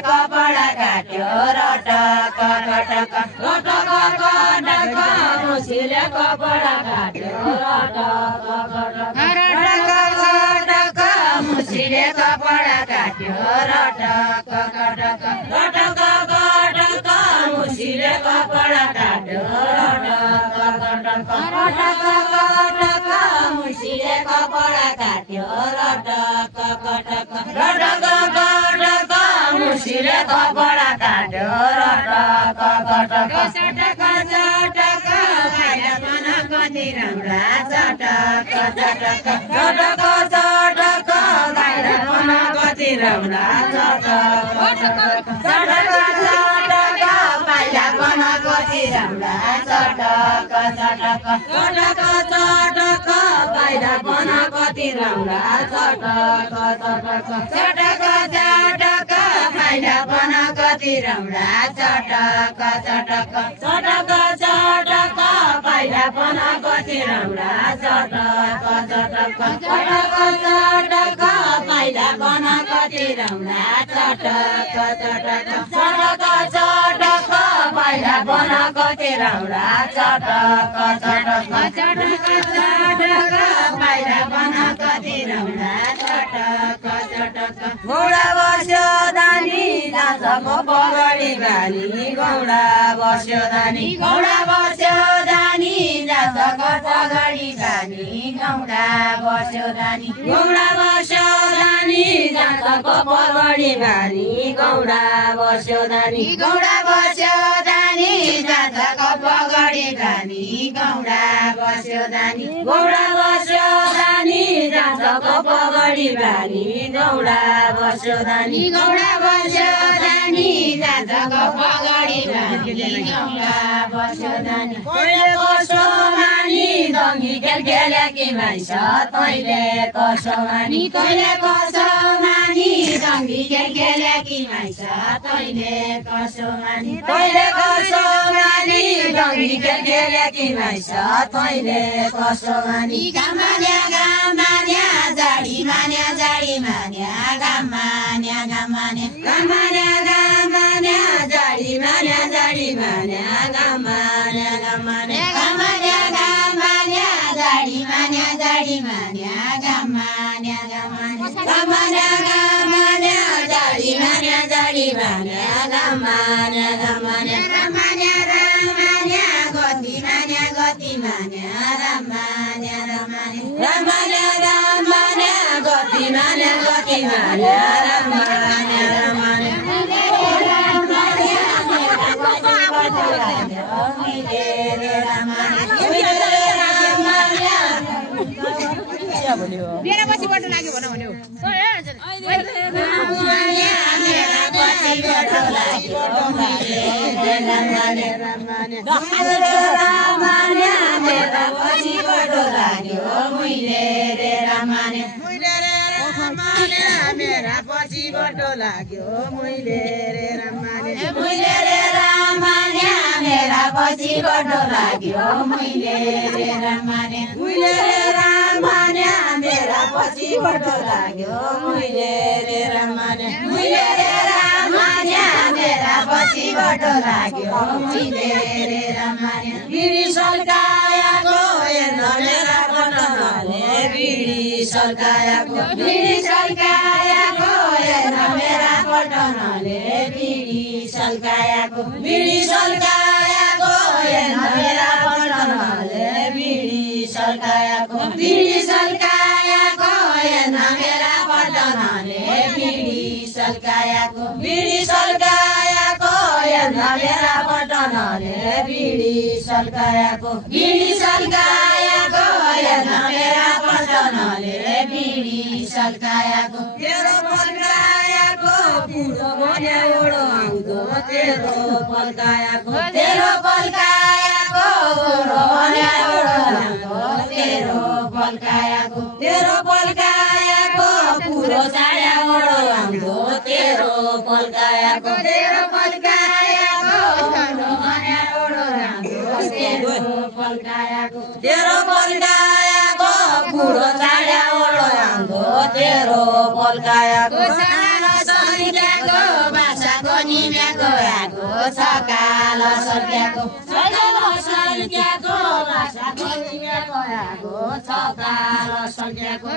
कपडा काट्यो रटक कटक रटक कटक मुसीले कपडा काट्यो रटक कटक रटक कटक मुसीले कपडा काट्यो रटक कटक रटक कटक मुसीले कपडा काट्यो रटक कटक रटक कटक मुसीले कपडा काट्यो रटक कटक रटक कटक मुसीले कपडा काट्यो रटक कटक चटक चटक भाइला मन कति राम्रा चटक चटक चटक चटक भाइला मन कति राम्रा चटक चटक चटक भाइला मन कति राम्रा चटक चटक चटक चटक भाइला मन कति राम्रा चटक चटक चटक चटक भाइला मन कति राम्रा चटक चटक चटक चटक भाइला मन कति राम्रा चटक चटक चटक चटक भाइला मन कति राम्रा चटक चटक चटक चटक भाइला मन कति राम्रा चटक चटक चटक चटक भाइला मन कति राम्रा चटक चटक घोडा बस्यो दानी नाचको पगडी बानी गौडा बस्यो दानी गौडा बस्यो दानी नाचको पगडी बानी गौडा बस्यो दानी गौडा बस्यो दानी नाचको पगडी बानी गौडा बस्यो दानी गौडा बस्यो दानी नाचको पगडी बानी गौडा बस्यो दानी गौडा बस्यो दानी नाचको पगडी बानी गौडा बस्यो दानी गौडा बस्यो दानी नाचको पगडी बानी गौडा बस्यो दानी तैले कसो मानी दङ्गी खेल खेलेकी माइस तैले कसो मानी तैले कसो मानी दङ्गी खेल खेलेकी माइस तैले कसो मानी तैले कसो मानी दङ्गी खेल खेलेकी माइस तैले कसो मानी गामान्या गामान्या जाडी मान्या गामान्या गामान्या गामान्या गामान्या जाडी मान्या गामान्या गामान्या गामान्या गामान्या जाडी मान्या गामान्या गामान्या गामान्या गामान्या जाडी मान्या गामान्या गामान्या गामान्या गामान्या गति मान्या रामान्या रामान्या रामान्या रामान्या गति मान्या रामान्या रामान्या मेरा पछि बटो लाग्यो भन भन्यो मेरा पछि बटो लाग्यो मैले रे रामान्या मैले रे रामान्या मेरा पछि बटो लाग्यो मैले रे रामान्या मैले रे रामान्या मेरा पछि बटो लाग्यो मैले रे रामान्या मैले रे रामान्या मेरा पछि बटो लाग्यो मैले रे रामान्या बिडी सल्कायाको हेर्न मेरा पटनाले बिडी सल्कायाको हेर्न मेरा पटनाले बिडी सल्कायाको हेर्न मेरा पटनाले बिडी सल्कायाको हेर्न मेरा पटनाले बिडी सल्कायाको हेर्न मेरा पटनाले बिडी सल्कायाको हेर्न मेरा पटनाले बिडी सल्कायाको तेरो पल्कायाको पुरो भन्या ओडो आउँदो तेरो पल्कायाको पुरो पल्कायाको तेरो पल्कायाको पुरो साया ओडो आउँदो तेरो पल्कायाको तेरो पल्कायाको ओडो आउँदो तेरो पल्कायाको तेरो पल्कायाको पुरो साया ओडो आउँदो तेरो पल्कायाको सानो सन्क्याको बासाको निम्याको आएको सकाल सर्क्याको सानो सन्क्याको बासाको निम्याको आएको सकाल सर्क्याको